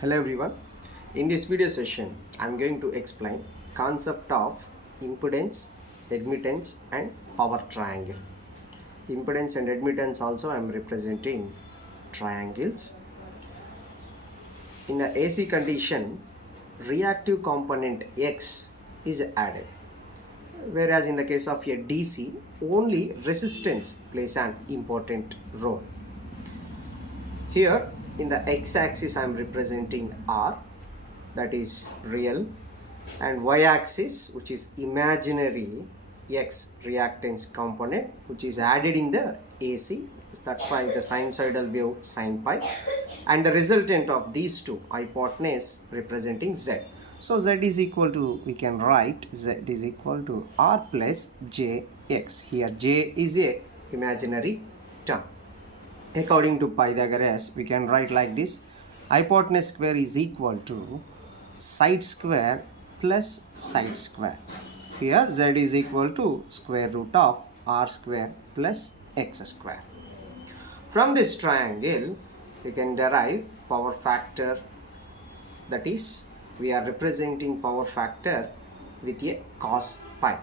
Hello everyone. In this video session, I'm going to explain concept of impedance, admittance and power triangle. Impedance and admittance also I'm representing triangles. In the AC condition, reactive component X is added. Whereas in the case of a DC, only resistance plays an important role. Here in the x-axis I am representing R, that is real, and y-axis, which is imaginary X reactance component, which is added in the AC. That's why the sinusoidal wave sin pi, and the resultant of these two, hypotenuse representing Z. So Z is equal to, we can write Z is equal to R plus JX. Here J is a imaginary term. According to Pythagoras, we can write like this: hypotenuse square is equal to side square plus side square. Here Z is equal to square root of R square plus X square. From this triangle, we can derive power factor, that is, we are representing power factor with a cos pi.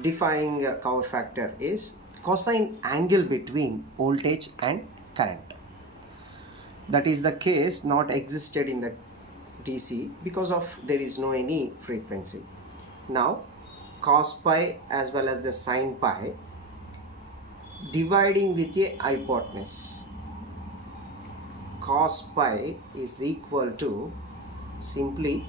Defining a power factor is cosine angle between voltage and current. That is the case not existed in the DC because of there is no any frequency. Now cos pi as well as the sin pi dividing with a hypotenuse. Cos pi is equal to, simply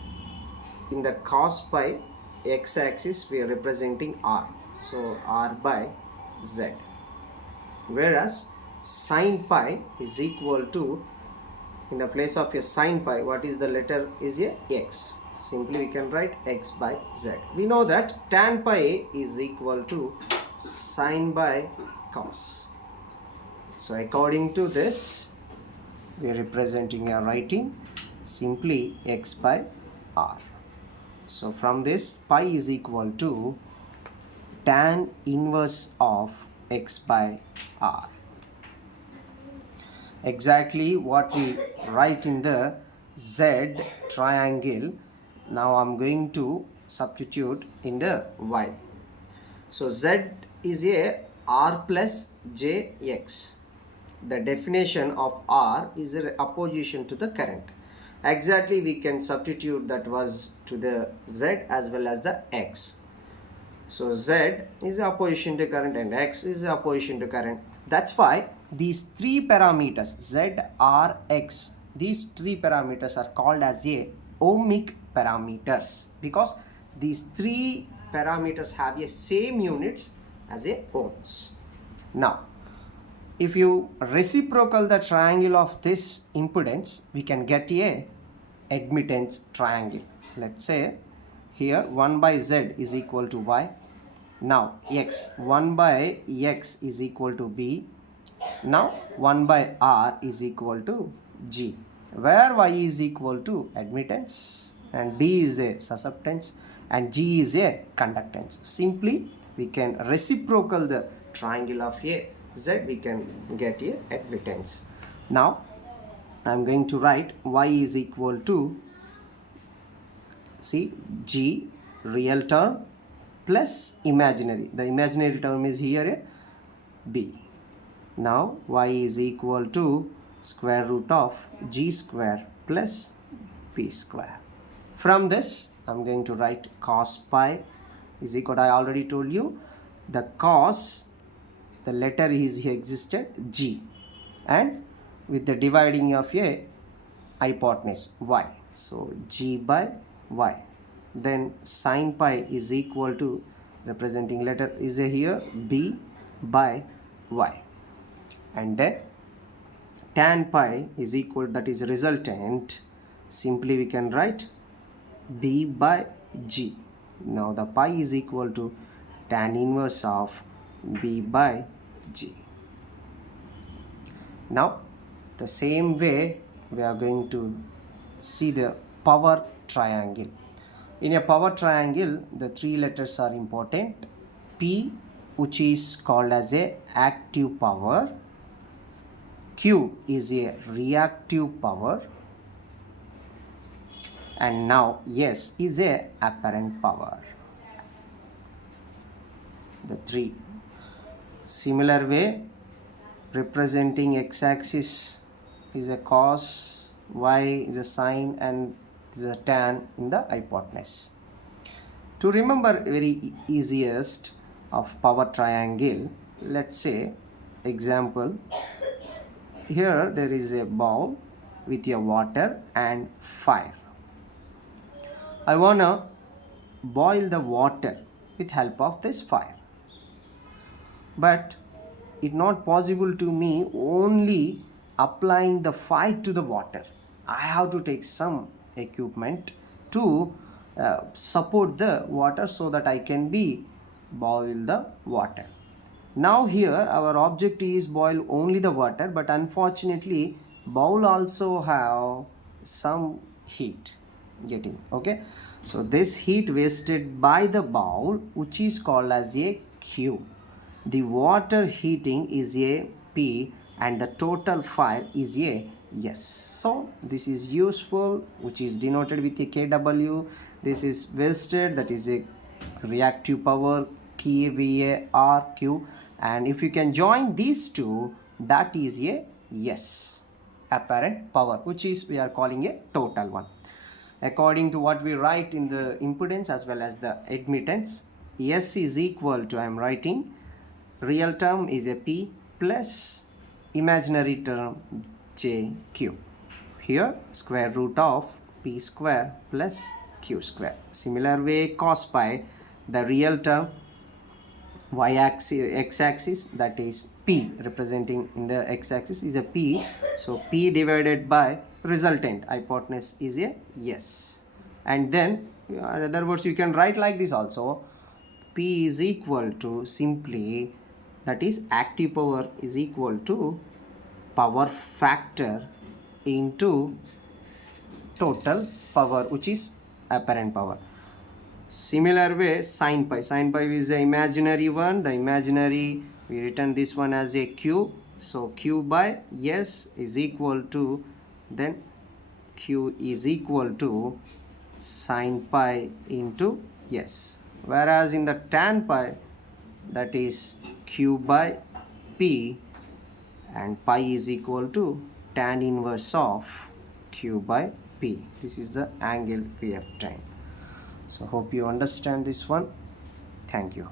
in the cos pi x-axis we are representing R, so R by Z, whereas sin pi is equal to, in the place of a sin pi, what is the letter is a x, simply we can write x by Z. We know that tan pi is equal to sin by cos. So according to this, we are representing a writing simply x by R. So from this, pi is equal to tan inverse of x by R. Exactly what we write in the Z triangle, now I'm going to substitute in the Y. So Z is a R plus JX. The definition of R is an opposition to the current. Exactly we can substitute that was to the Z as well as the X. So Z is opposition to current and X is opposition to current. That's why these three parameters Z, R, X, these three parameters are called as a ohmic parameters, because these three parameters have a same units as a ohms. Now if you reciprocal the triangle of this impedance, we can get a admittance triangle. Let's say here 1 by Z is equal to Y. Now X, 1 by X is equal to B. Now 1 by R is equal to G, where Y is equal to admittance and B is a susceptance and G is a conductance. Simply we can reciprocal the triangle of a Z, we can get a admittance. Now I am going to write Y is equal to, see, G real term plus imaginary. The imaginary term is here a B. Now Y is equal to square root of G square plus B square. From this I am going to write cos pi is equal to, I already told you, the cos, the letter is existed G, and with the dividing of a hypotenuse Y, so G by Y. Then sin pi is equal to, representing letter is a here B by Y, and then tan pi is equal, that is resultant, simply we can write B by G. Now the pi is equal to tan inverse of B by G. Now the same way we are going to see the power triangle. In a power triangle, the three letters are important. P, which is called as a active power. Q is a reactive power. and now S is a apparent power. The 3. Similar way, representing x-axis is a cos, y is a sine, and is a tan in the hypotenuse. To remember very easiest of power triangle, let's say example, here there is a bowl with your water and fire. I wanna boil the water with help of this fire, but it's not possible to me only applying the fire to the water. I have to take some equipment to support the water so that I can be boil the water. Now here our object is boil only the water, but unfortunately bowl also have some heat getting, okay. So this heat wasted by the bowl, which is called as a Q. The water heating is a P and the total fire is a S. So this is useful, which is denoted with a KW. This is wasted, that is a reactive power, KVARQ, and if you can join these two, that is a S, apparent power, which is we are calling a total one. According to what we write in the impedance as well as the admittance, S is equal to, I am writing, real term is a P plus imaginary term JQ. Here square root of P square plus Q square. Similar way, cos pi, the real term, y-axis, x-axis, that is P, representing in the x-axis is a P. So P divided by resultant hypotenuse is a S. And then in other words you can write like this also, P is equal to simply, that is active power is equal to power factor into total power, which is apparent power. Similar way, sin pi is the imaginary one, the imaginary, we written this one as a Q. So Q by S is equal to, then Q is equal to sin pi into S. Whereas in the tan pi, that is Q by P, and pi is equal to tan inverse of Q by P. This is the angle we obtained. So hope you understand this one. Thank you.